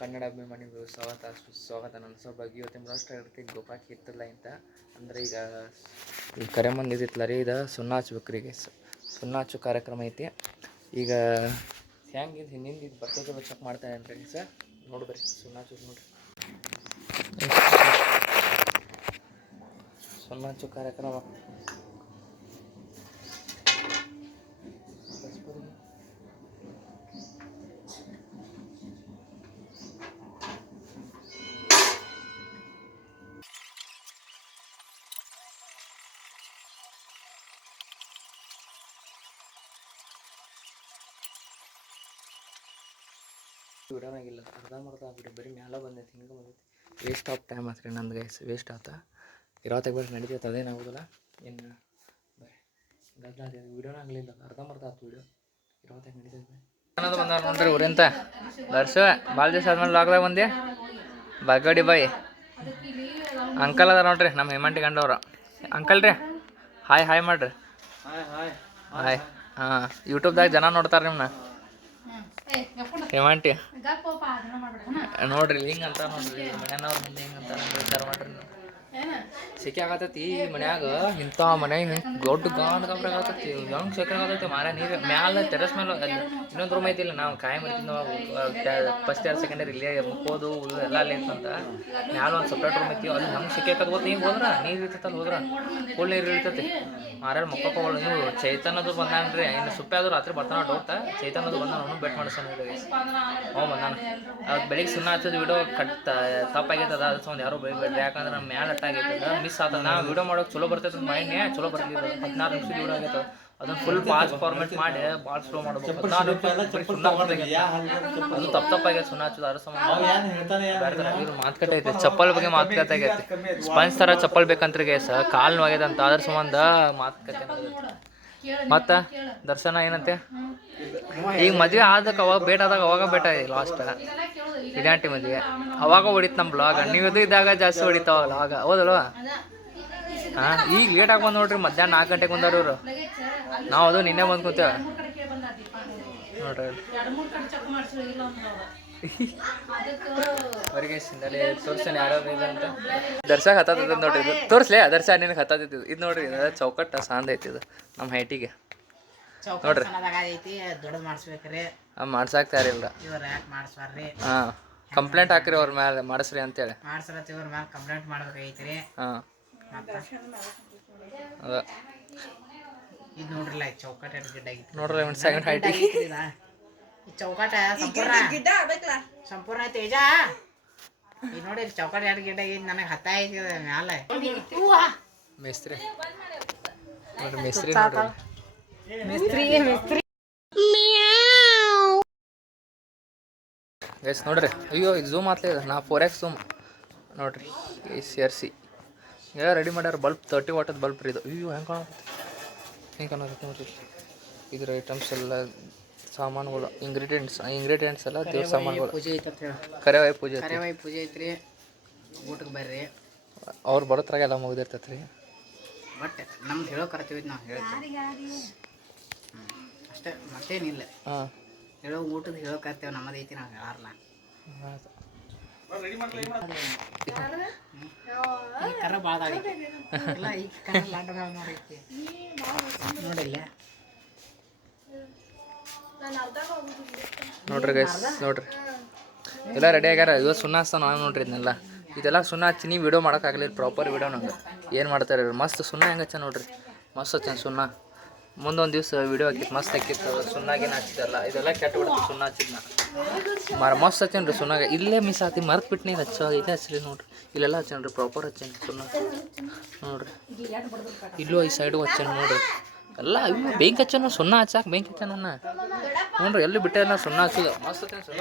ಕನ್ನಡ ಅಭಿಮಾನಿಗಳು ಸ್ವಾಗತ. ನನ್ನ ಸ್ವಲ್ಪ ಬಗ್ಗೆ ಇವತ್ತಿನ ರಾಷ್ಟ್ರ ಇರ್ತೀನಿ ಗೋಕಾಕ್ ಇತ್ತಲ್ಲ ಅಂತ ಅಂದರೆ ಈಗ ಕರೆ ಮಂದಿ ಇದಿತ್ತಲ್ಲ ರೀ, ಇದು ಸುಣ್ಣ ಹಚ್ಬೇಕ್ರಿ. ಈಗ ಸುಣ್ಣ ಹಚ್ಚೋ ಕಾರ್ಯಕ್ರಮ ಐತಿ. ಈಗ ಹೆಂಗೆ ಇದು ಹಿಂದಿಂದ ಇದು ಬರ್ತದಲ್ಲ ಚೆಕ್ ಮಾಡ್ತಾನೆ ಅಂತ ಸರ್, ನೋಡ್ಬೇರಿ ಸುಣ್ಣ ಹಚ್ಚೋದು ನೋಡ್ರಿ. ಸುಣ್ಣ ಹಚ್ಚೋ ಕಾರ್ಯಕ್ರಮ ಬಿಡೋಣಾಗಿಲ್ಲ, ಅರ್ಧಂಬರ್ಧ ಬಿಡಿ, ಬರೀ ಮ್ಯಾಲ ಬಂದೈತಿ, ಹಿಂಗೆ ಬಂದೈತಿ. ವೇಸ್ಟ್ ಆಫ್ ಟೈಮ್ ಆತ್ರಿ ನಂದು ಗೈಸ್, ವೇಸ್ಟ್ ಆತ. ಇರೋತ್ತಾಗ ಬೇರೆ ನಡೀತೈತೆ, ಅದೇನಾಗೋದಿಲ್ಲ ಏನು ಬರೀ ವಿಡಿಯೋನ ಆಗಲಿಲ್ಲ, ಅರ್ಧಂಬರ್ಧ ಆಯ್ತು ವಿಡಿಯೋ, ಇರೋತ್ತಾಗ ನಡೀತೈತೆ. ಅನ್ನೋದು ಬಂದ ನೋಡ್ರಿ ಊರಿಂತ ದರ್ಶ ಭಾಳ ದಿವಸ ಆದ್ಮೇಲೆ ಲಾಗ್ದಾಗ ಬಂದೆ. ಬಗಡಿ ಬಾಯ್ ಅಂಕಲ್ ಅದ ನೋಡ್ರಿ, ನಮ್ಮ ಹೇಮಂಟಿ ಗಂಡವ್ರು. ಅಂಕಲ್ ರೀ ಹಾಯ್ ಹಾಯ್ ಮಾಡ್ರಿ. ಹಾಯ್. ಹಾಂ, ಯೂಟ್ಯೂಬ್ದಾಗ ಜನ ನೋಡ್ತಾರೆ ನಿಮ್ಮನ್ನ. ಹೇಮಂಟಿ ನೋಡ್ರಿ ಹಿಂಗೆ ಅಂತ ನೋಡ್ರಿ, ಮನ್ಯಾನವ್ರ ಮುಂದೆ ಹಿಂಗೆ ಅಂತ ವಿಚಾರ ಮಾಡ್ರಿ. ಸೆಕೆ ಆಗತೈತಿ ಮನ್ಯಾಗ, ಇಂಥ ಮನ್ಯಾಗ ಹಿಂಗೆ ದೊಡ್ಡ ಗಾಂಡ್ ಗಂಬ್ರ ಆಗತೈತಿ, ಹೆಂಗೆ ಸೆಕೆ ಆಗತೈತಿ ಮಾರ. ನೀರು ಮ್ಯಾಲ ಟೆರಸ್ ಮೇಲೆ ಇನ್ನೊಂದು ರೂಮ್ ಐತಿಲ್ಲ, ನಾವು ಕಾಯಿ ಮಾಡ್ತಿದ್ವಿ ಫಸ್ಟ್ ಇಯರ್ ಸೆಕೆಂಡ್ ಇಯರ್ ಇಲ್ಲೇ ಮುಕ್ಕೋದು ಎಲ್ಲ ಅಲ್ಲಿ ಅಂತ. ಮ್ಯಾಲ ಒಂದು ಸಪ್ರೇಟ್ ರೂಮ್ ಐತಿ, ಅಲ್ಲಿ ಹಂಗೆ ಸೆಕೆ ಆಗತ್ತೆ. ಹಿಂಗೆ ಹೋದ್ರೆ ನೀರು ಇರ್ತೈತೆ, ಅಲ್ಲಿ ಹೋದ್ರೆ ಫುಲ್ ನೀರು ಇರ್ತೈತಿ. ಮಾರ್ಯಾರ ಮಕ್ಕಳು ನೀವು ಚೈತನ್ಯದು ಬಂದಾನ್ರಿ, ಇನ್ನು ಸುಪ್ಪೆ ಆದ್ರೂ ರಾತ್ರಿ ಬರ್ತಾನ ಡೌಟ. ಚೈತನ್ಯದು ಬಂದ ಅವನು ಬೆಟ್ ಮಾಡಿಸ್ತಾನೆ. ಹ್ಞೂ ಬಂದಾನ. ಅದು ಬೆಳಿಗ್ಗೆ ಸುಣ್ಣ ಹಚ್ಚೋದು ವಿಡಿಯೋ ತಪ್ಪಾಗೈತದ, ಅದಕ್ಕೆ ಒಂದು ಯಾರೋ ಬೈಬೇಡ್ರಿ, ಯಾಕಂದ್ರೆ ನಮ್ಮ ಮ್ಯಾಲೆ ಅಟ್ಟಾಗೈತದ, ಮಿಸ್ ಆಗ್ತದೆ. ನಾವು ವಿಡಿಯೋ ಮಾಡೋಕೆ ಚಲೋ ಬರ್ತೈತೆ ಮೈಂಡ್ನೇ, ಚಲೋ ಬರ್ತಿದ್ದು 16 ನಿಮಿಷದ ವಿಡಿಯೋ ಆಗೈತೆ. ಅದನ್ನು ಫುಲ್ ಫಾಸ್ಟ್ ಫಾರ್ಮೆಟ್ ಮಾಡಿ ಭಾಳ ಸ್ಲೋ ಮಾಡ್ಬೇಕು. 16 ನಿಮಿಷ ಸುಣ್ಣ ಅದು ತಪ್ಪಾಗೈತೆ ಸುಣ್ಣ ಹಚ್ಚೋದು. ಅದ್ರ ಸಂಬಂಧ ಇವ್ರು ಮಾತುಕತೆ ಐತೆ, ಚಪ್ಪಲ್ ಬಗ್ಗೆ ಮಾತುಕತೆ ಆಗೈತೆ. ಸ್ಪಂಜ್ ಥರ ಚಪ್ಪಲ್ ಬೇಕಂತ್ರಿ ಗೈಸ್, ಕಾಲು ನೋವಾಗೈತೆ ಅಂತ, ಅದ್ರ ಸಂಬಂಧ ಮಾತುಕತೆ. ಮತ್ತು ದರ್ಶನ ಏನಂತೆ ಈಗ ಮದುವೆ ಆದಕ್ಕೆ ಅವಾಗ ಬೇಟ ಆದಾಗ ಅವಾಗ ಬೇಟ ಲಾಸ್ಟ್ ಇದಾಂಟಿ ಮದುವೆ ಅವಾಗ ಹೊಡಿತು ನಮ್ಮ ಬ್ಲಾಗ್. ನೀವು ಇದು ಇದ್ದಾಗ ಜಾಸ್ತಿ ಹೊಡಿತಾವಲ್ಲ ಆಗ, ಹೌದಲ್ವ? ಹಾಂ, ಈಗ ಲೇಟಾಗಿ ಬಂದು ನೋಡ್ರಿ, ಮಧ್ಯಾಹ್ನ 4 ಗಂಟೆಗೆ ಬಂದವ್ರು ಇವರು. ನಾವು ಅದು ನಿನ್ನೆ ಬಂದು ಕೂತೇವೆ ನೋಡ್ರಿ. ಅವರಿಗೆ ಸಿಂದಲೇ ತೋರ್ಸೇನೆ ಯಾರು ಇದೆ ಅಂತ. ದರ್ಶಕ ಹತ್ತದ ನೋಡ್ರಿ, ಇದು ತೋರಿಸ್ಲೇ ದರ್ಶ ನಿನಗೆ ಹತ್ತದಿದ್ದು ಇದು ನೋಡ್ರಿ. ಇದು ಚೌಕಟ್ಟು ಸಾಂದ್ ಐತಿ, ಇದು ನಮ್ಮ ಹೈಟಿಗೆ ನೋಡ್ರಿ. ಮಾಡ್ಸಾಕ್ ತಯಾರಿಲ್ಲ. ಹಾಂ, ಕಂಪ್ಲೇಂಟ್ ಹಾಕ್ರಿ ಅವ್ರ ಮ್ಯಾಲೆ ಮಾಡಿಸ್ರಿ ಅಂತೇಳಿ. ಹಾಂ, ಅದ ನೋಡ್ರಿ ಒಂದು ಸೆಕೆಂಡ್ ಹೈಟಿಗೆ ಚೌಕಾಟ ಸಂಪೂರ್ಣ ತೇಜ ಈಗ ನೋಡಿ. ಚೌಕಾಟ 2 ಗಿಡ ನನಗೆ ಹತ್ತ ಐತಿ ಮ್ಯಾಲೆ. ಮೇಸ್ತ್ರಿ ನೋಡ್ರಿ, ಮೇಸ್ತ್ರಿ ನೋಡ್ರಿ, ಮಿಸ್ತ್ರಿ ಗೈಸ್ ನೋಡ್ರಿ. ಅಯ್ಯೋ ಇದು ಝೂಮ್ ಆಗ್ತದೆ, ನಾ 4x ಝೂಮ್ ನೋಡ್ರಿ. ಸೇರಿಸಿ ಈಗ ರೆಡಿ ಮಾಡ್ಯಾರ ಬಲ್ಬ್, 30 ವಾಟದ ಬಲ್ಬ್ ರೀ ಇದು. ಅಯ್ಯೋ ಹೆಂಗೆ ಕಾಣತ್ತೆ, ಹೆಂಗೆ ಕಾಣತ್ತೆ ನೋಡ್ರಿ. ಇದ್ರ ಐಟಮ್ಸ್ ಎಲ್ಲ ಸಾಮಾನುಗಳು, ಇಂಗ್ರೀಡಿಯೆಂಟ್ಸ್ ಎಲ್ಲ ದೇವ್ರ ಸಾಮಾನುಗಳು. ಕರೆವಾಯಿ ಪೂಜೆ ಐತ್ರಿ. ಊಟಕ್ಕೆ ಬರ್ರಿ, ಅವ್ರು ಬರೋತ್ರಾಗ ಎಲ್ಲ ಮುಗಿದಿರ್ತೈತೆ ರೀ. ಬಟ್ ನಮ್ದು ಹೇಳೋ ಕರ್ತೀವಿ, ನಾವು ಹೇಳ್ತೀವಿ ಅಷ್ಟೇ, ಮತ್ತೇನಿಲ್ಲ. ಹಾಂ, ಹೇಳೋ ಊಟದ ಹೇಳೋ ಕರ್ತೇವೆ ನಮ್ಮದು ಐತಿ, ನಾವು ಹೇಳಾರಲ್ಲ. ಕರ ಭಾಳ ಇಲ್ಲ, ಈಗ ಕರ ಲಾಟ ನೋಡೈತಿ ನೋಡಿಲ್ಲ ನೋಡ್ರಿ ಗೈಸ್. ನೋಡ್ರಿ ಎಲ್ಲ ರೆಡಿ ಆಗ್ಯಾರ. ಇವತ್ತು ಸುಣ್ಣ ಹಚ್ತಾನ ನಾನು ನೋಡ್ರಿ. ಇದನ್ನೆಲ್ಲ ಇದೆಲ್ಲ ಸುಣ್ಣ ಹಚ್ಚಿ ನೀವು ವಿಡಿಯೋ ಮಾಡೋಕ್ಕಾಗಲಿಲ್ಲ ಪ್ರಾಪರ್ ವಿಡಿಯೋ. ನಂಗೆ ಏನು ಮಾಡ್ತಾರೆ ಇವ್ರು, ಮಸ್ತ್ ಸುಣ್ಣ ಹೆಂಗೆ ಹಚ್ಚ ನೋಡ್ರಿ, ಮಸ್ತ್ ಹಚ್ಚ ಸುಣ್ಣ. ಮುಂದೊಂದು ದಿವ್ಸ ವಿಡಿಯೋ ಹಾಕಿತ್ತು, ಮಸ್ತ್ ಹಾಕಿತ್ತು. ಸುಣ್ಣಾಗಿನ ಹಚ್ಚಿದಲ್ಲ, ಇದೆಲ್ಲ ಕೆಟ್ಟ ಬಿಡುತ್ತೆ ಸುಣ್ಣ ಹಚ್ಚಿದ್ನ. ಮಸ್ತ್ ಹಚ್ಚೇನು ರೀ ಸುಣ್ಣಾಗ. ಇಲ್ಲೇ ಮಿಸ್ ಆತಿ, ಮರ್ತು ಬಿಟ್ಟು ನೀವು ಹಚ್ಚೋ, ಇಲ್ಲೇ ಹಚ್ಚಿರಿ ನೋಡ್ರಿ. ಇಲ್ಲೆಲ್ಲ ಹಚ್ಚೇನು ರೀ, ಪ್ರಾಪರ್ ಹಚ್ಚೇನು ಸುಣ್ಣ ನೋಡ್ರಿ. ಇಲ್ಲೂ ಈ ಸೈಡು ಹಚ್ಚೇನು ನೋಡ್ರಿ. ಎಲ್ಲ ಇವು ಬೆಂಕಿ ಹಚ್ಚನ, ಸುಣ್ಣ ಹಚ್ಚಾಕ ಬೆಂಕಿ ಹಚ್ಚನ ನೋಡ್ರಿ. ಎಲ್ಲಿ ಬಿಟ್ಟೆ ಇಲ್ಲ ಸುಣ್ಣ ಹಚ್ಚೋದು, ಮಸ್ತ್ ಹಚ್ಚೇನು ಸುಣ್ಣ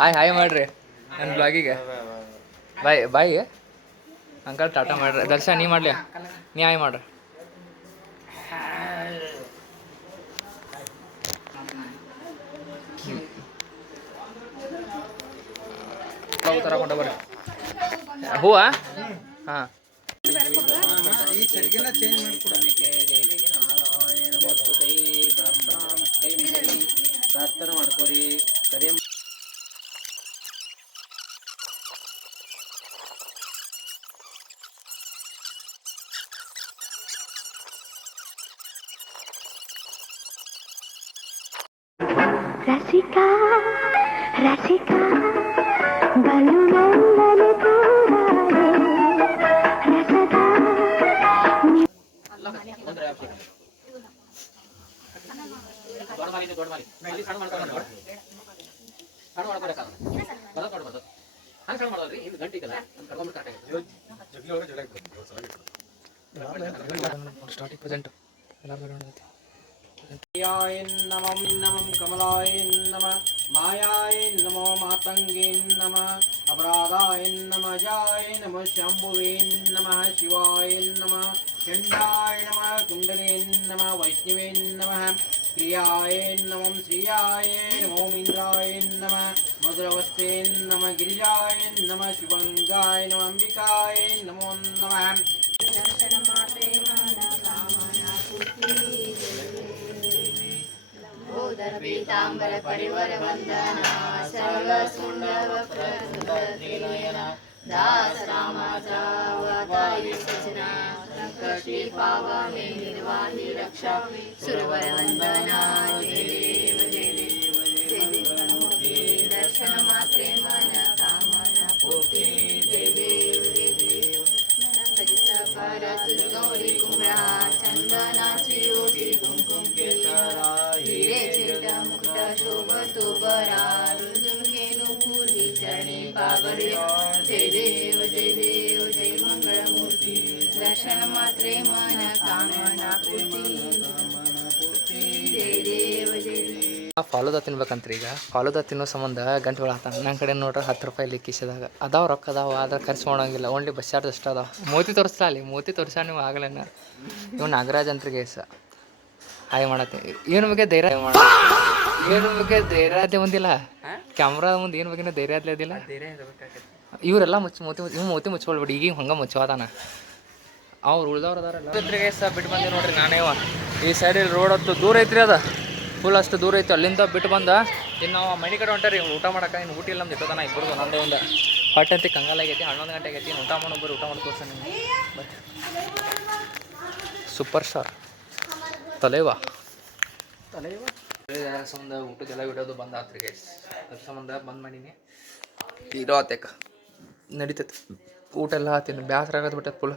ಹಾಯ್ ಹಾಯ್ ಮಾಡ್ರಿ ನನ್ನ ಬ್ಲಾಗಿಗೆ. ಬಾಯ್ ಅಂಕಲ್ ಟಾಟಾ ಮಾಡ್ರಿ. ದರ್ಶನ ನೀ ಮಾಡಲಿ, ನೀ ಹಾಯ್ ಮಾಡ್ರಿ. ತರಕೊಂಡು ಬರ್ರಿ ಹೂವಾ. ಹಾಂ, ಈ ಚಡ್ಗೆಲ್ಲ ಚೇಂಜ್ ಮಾಡ್ಕೊಡ ದೇವಿ ನಾರಾಯಣ ವಸ್ತುತೈ ಪ್ರಾರ್ಥನಾ ಮಾಡ್ಕೋರಿ ಕರೆ ರಸಿಕಾ ರಸಿಕಾ ಬಲು ಮೆಲ್ಲನೆ ತೂರಾಡೆ ರಸದ ಸ್ಟಾರ್ಟಿಂಗ್ ಪ್ರೆಸೆಂಟ್ ಎಲ್ಲರೂ मायाय नमः नमः कमलाय नमः मायाय नमो मातंगे नमः अपराधाय नमः जाय नमः शंभुवे नमः शिवाय नमः चंडाय नमः कुंडले नमः वैष्णवे नमः क्रियाय नमः श्रियाय नमो इंद्राय नमः मधुरवस्ते नमः गिरिजाय नमः शिवंगाय नमः अंबिकाय नमो नमः ದರ್ಶನ ಮಾತ್ರೆ ಮನ ಕಾಮನ ಪೂರ್ತಿ ಗೋದರ ಪೀತಾಂಬರ ಪರಿವರ ವಂದನ ಸರ್ವ ಸುಂದರ ಪ್ರಕೃತಿನಯನ दास रामाचावतारी सजना संकष्टी पावने निर्वाणी रक्षा सुरवर वंदना जय देव जय देव जय देव दर्शन मात्रे मन कामना पूर्ति जय देव जय देव सजित परत गौरी कुमरा चंदनाची ओटी कुंकुम केशरा हिरे चिट मुकुट शोभतो बरा रुंजुके नुपूर विचरणी पावर्या जय देव जय मंगलमूर्ति दर्शन मात्रे मन कामना पूर्ति जय देव जय देव ಫಾಲೂದ ತಿನ್ಬೇಕಂತ್ರಿ ಈಗ ಫಾಲೂದ ತಿನ್ನೋ ಸಂಬಂಧ ಗಂಟೆ ಬೆಳತ್ತಾನ ನನ್ನ ಕಡೆ ನೋಡ್ರಿ 10 ರೂಪಾಯಿ ಇಲ್ಲಿ ಕಿಶದಾಗ ಅದಾವ ರೊಕ್ಕ ಅದಾವ ಆದ್ರೆ ಖರ್ಚು ಮಾಡೋಂಗಿಲ್ಲ ಓನ್ಲಿ ಬಸ್ ಚಾರ್ಜ್ ಅಷ್ಟು ಅದಾವ ಮೋತಿ ತೋರಿಸ್ತಾ ಅಲ್ಲಿ ಮೋತಿ ತೋರಿಸ ನೀವು ಆಗಲೇನ ಇವ್ ನಾಗರಾಜ್ ಅಂತ್ರಿಗೆ ಸ ಹಾಯ್ ಮಾಡತ್ತೆ ಏನು ಬಗ್ಗೆ ಧೈರ್ಯ ಏನು ಬಗ್ಗೆ ಧೈರ್ಯ ಬಂದಿಲ್ಲ ಕ್ಯಾಮ್ರಾ ಮುಂದೆ ಏನು ಬಗ್ಗೆ ಧೈರ್ಯ ಅದಿಲ್ಲ ಇವರೆಲ್ಲ ಮೋತಿ ಮುಚ್ಕೊಳ್ಬಿಡಿ ಈಗ ಹಂಗೆ ಮುಚ್ಚವಾದಾನ ಅವ್ರು ಉಳ್ದವ್ರು ಅದಾರಲ್ಲ ಸಹ ಬಿಟ್ಟು ಬಂದೆ ನೋಡ್ರಿ ನಾನೇ ಈ ಸೈಡಲ್ಲಿ ರೋಡ್ ಹೊತ್ತು ದೂರ ಐತ್ರಿ ಅದ ಫುಲ್ ಅಷ್ಟು ದೂರ ಐತೆ ಅಲ್ಲಿಂದ ಬಿಟ್ಟು ಬಂದ ಇನ್ನು ನಾವು ಮನೆ ಕಡೆ ಹೊಂಟಾರಿ ಊಟ ಮಾಡೋಕೆ ಇನ್ನು ಊಟ ಇಲ್ಲ ನಮ್ದು ಇಟ್ಟೋದಾನ ಇಬ್ಬರು ನಂದೇ ಒಂದು ಹೊಟ್ಟೆ ಕಂಗಾಲಾಗೈತಿ 11 ಗಂಟೆ ಆಗೈತಿ ಊಟ ಮಾಡೋಬ್ಬರು ಊಟ ಮಾಡಿ ತೋರ್ಸ ನೀವು ಸೂಪರ್ ಸ್ಟಾರ್ ತಲೇವಾ ಸಂಬಂಧ ಊಟಕ್ಕೆಲ್ಲ ಬಿಡೋದು ಬಂದು ಆತ್ರಿ ಗೈಸ್ ಅದ್ರ ಸಂಬಂಧ ಬಂದ್ ಮಾಡೀನಿ ಇರೋ ಆತೇಕ ನಡೀತೈತೆ ಊಟ ಎಲ್ಲ ಆತೀನಿ ಬೇಸರ ಆಗತ್ತೆ ಬಿಟ್ಟೈತೆ ಫುಲ್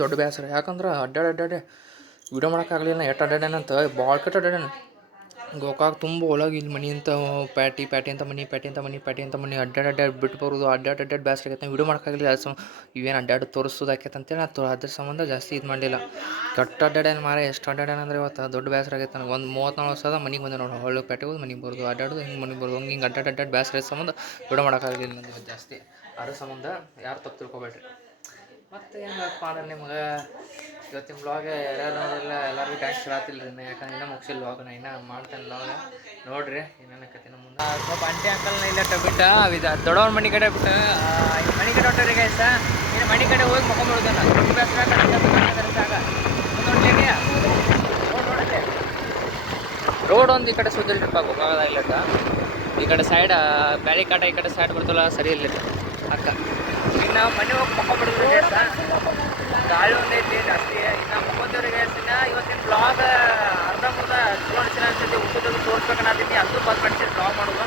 ದೊಡ್ಡ ಬೇಸರ ಯಾಕಂದ್ರೆ ಅಡ್ಡಾಡೆ ವಿಡಿಯೋ ಮಾಡೋಕ್ಕಾಗಲಿಲ್ಲ ಎಷ್ಟು ಅಡ್ಡಾಡೇನಂತ ಭಾಳ ಕೆಟ್ಟ ಅಡ್ಡಾಡೇನ ಗೋಕಾಕ್ ತುಂಬ ಒಳಗೆ ಇಲ್ಲಿ ಮನೆ ಅಂತ ಪ್ಯಾಟಿ ಅಂತ ಮನೆ ಅಡ್ಡಾಡ್ ಬಿಟ್ಟು ಬರೋದು ಅಡ್ಡಾಡ್ ಬೇಸರ ಆಗೈತೆ ವಿಡಿಯೋ ಮಾಡೋಕ್ಕಾಗಲಿಲ್ಲ ಅದ್ರ ಇವೇನು ಅಡ್ಡಾಡ್ ತೋರಿಸೋದಾಕೈತೆ ಅಂತೇಳಿ ಅದ್ರ ಸಂಬಂಧ ಜಾಸ್ತಿ ಇದು ಮಾಡಲಿಲ್ಲ ಕೆಟ್ಟ ಅಡ್ಡಾಡ್ಯಾನ ಮಾರ ಎಷ್ಟು ಅಡ್ಡಾಡ್ಯಾನಂದ್ರೆ ಇವತ್ತು ದೊಡ್ಡ ಬೇಸರ ಆಗೈತೆ ನನಗೆ ಒಂದು 34 ವರ್ಷದ ಮನೆಗೆ ಬಂದೆ ನೋಡಿ ಹೊಳ್ಳು ಪ್ಯಾಟಿಗೆ ಹೋಗಿ ಮನೆಗೆ ಬರೋದು ಅಡ್ಡಾಡೋದು ಹಿಂಗೆ ಮನೆಗೆ ಬರೋದು ಹಿಂಗೆ ಅಡ್ಡಾಡ್ ಬೇಸರ ಸಂಬಂಧ ವಿಡಿಯೋ ಮಾಡೋಕ್ಕಾಗಲಿಲ್ಲ ನನಗೆ ಜಾಸ್ತಿ ಅದ್ರ ಸಂಬಂಧ ಯಾರು ತಪ್ಪು ತಿಳ್ಕೊಬೇಡ್ರಿ ಮತ್ತು ಹೆಂಗಪ್ಪ ಅಂದ್ರೆ ನಿಮ್ಗೆ ಇವತ್ತಿನ ಬ್ಲಾಗ್ ಯಾರ್ಯಾರು ನೋಡಿಲ್ಲ ಎಲ್ಲರಿಗೂ ಟ್ಯಾಂಕ್ಸ್ ಹೇಳತ್ತಿಲ್ಲ ರೀ ಯಾಕಂದ್ರೆ ಇನ್ನೂ ಮುಗಿಸಿಲ್ಲ ಬ್ಲಾಗ್ ನಾ ಇನ್ನೂ ಮಾಡ್ತೇನೆ ಬ್ಲಾಗ್ ನೋಡಿರಿ ಏನೇನಕತ್ತಿ ನಮ್ಮ ಮುಂದೆ ಸ್ವಲ್ಪ ಅಂಟಿ ಅಂಕಲ್ನ ಇಲ್ಲ ಬಿಟ್ಟ ಇದು ದೊಡ್ಡವ್ರ ಮನೆ ಕಡೆ ಬಿಟ್ಟು ಮನೆ ಕಡೆ ಹೊಟ್ಟವ್ರಿಗೆ ಗೈಸ ಇನ್ನು ಮನೆ ಕಡೆ ಹೋಗಿ ಮಕ್ಕೊಂಬಿಡೋದಲ್ಲ ದೊಡ್ಡ ಬೇಸರ ಸಾಕ ನೋಡ್ಲೇನಿ ನೋಡತ್ತೆ ರೋಡ್ ಒಂದು ಈ ಕಡೆ ಸುದ್ದಿಲ್ರಿಪ್ಪ ಗೋಕಾಗದ ಇಲ್ಲಟ ಈ ಕಡೆ ಸೈಡ್ ಬ್ಯಾಳಿ ಕಾಟ ಈ ಕಡೆ ಸೈಡ್ ಬರ್ತಲ್ಲ ಸರಿ ಇಲ್ಲ ಅಕ್ಕ ಇನ್ನು ಮನೆ ಹೋಗಿ ಮಕ್ಕೊಂಬಿಡಿದ್ರು ಗೈಸ ಗಾಳಿ ಒಂದೈತಿ ಜಾಸ್ತಿ ಇನ್ನು ಮುಖ್ಯದವ್ರಿಗೆ ಇವತ್ತಿನ ಬ್ಲಾಗ್ ಅರ್ಧ ಮುರ್ಧ ತೋರಿಸಿನ ಅನ್ಸೈತಿ ಊಟದಲ್ಲಿ ತೋರಿಸ್ಬೇಕನ್ನತ್ತೀನಿ ಅಂದ್ರೂ ಬಂದು ಮಾಡಿಸಿ ಬ್ಲಾಗ್ ಮಾಡೋದು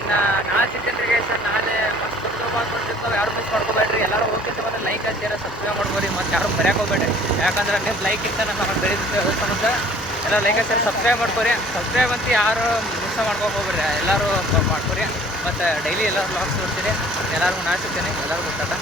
ಇನ್ನು ನಾಳೆ ಸಿಗ್ತೇನೆ ರೀ ನಾಳೆ ಮಸ್ತ್ ಬಾತ್ ಬರ್ತಿರ್ತಾವೆ ಯಾರು ಮಿಸ್ ಮಾಡ್ಕೋಬೇಡ್ರಿ ಎಲ್ಲರೂ ಹೋಗ್ತಿರ್ತ ಬಂದ್ರೆ ಲೈಕ್ ಶೇರ್ ಸಬ್ಸ್ಕ್ರೈಬ್ ಮಾಡ್ಕೋರಿ ಮತ್ತು ಯಾರು ಬರೆಯಕ್ಕೆ ಹೋಗ್ಬೇಡ್ರಿ ಯಾಕಂದ್ರೆ ನಿಮ್ಮ ಲೈಕ್ ಇರ್ತಾನೆ ನಮ್ಮ ಬೆಳೀತದೆ ಅದ್ರ ಸಂಬಂಧ ಎಲ್ಲ ಲೈಕ್ ಶೇರ್ ಸಬ್ಸ್ಕ್ರೈಬ್ ಮಾಡ್ಕೋರಿ ಸಬ್ಸ್ಕ್ರೈಬ್ ಅಂತ ಯಾರು ಮಿಸ್ ಮಾಡ್ಕೋಕೆ ಹೋಗ್ಬೇಡ್ರಿ ಎಲ್ಲರೂ ಮಾಡ್ಕೋರಿ ಮತ್ತು ಡೈಲಿ ಎಲ್ಲ ಬ್ಲಾಗ್ಸ್ ನೋಡ್ತೀರಿ ಎಲ್ಲರಿಗೂ ನಾ ಸಿಗ್ತೇನೆ ಎಲ್ಲರಿಗೂ ಟಾಟಾ.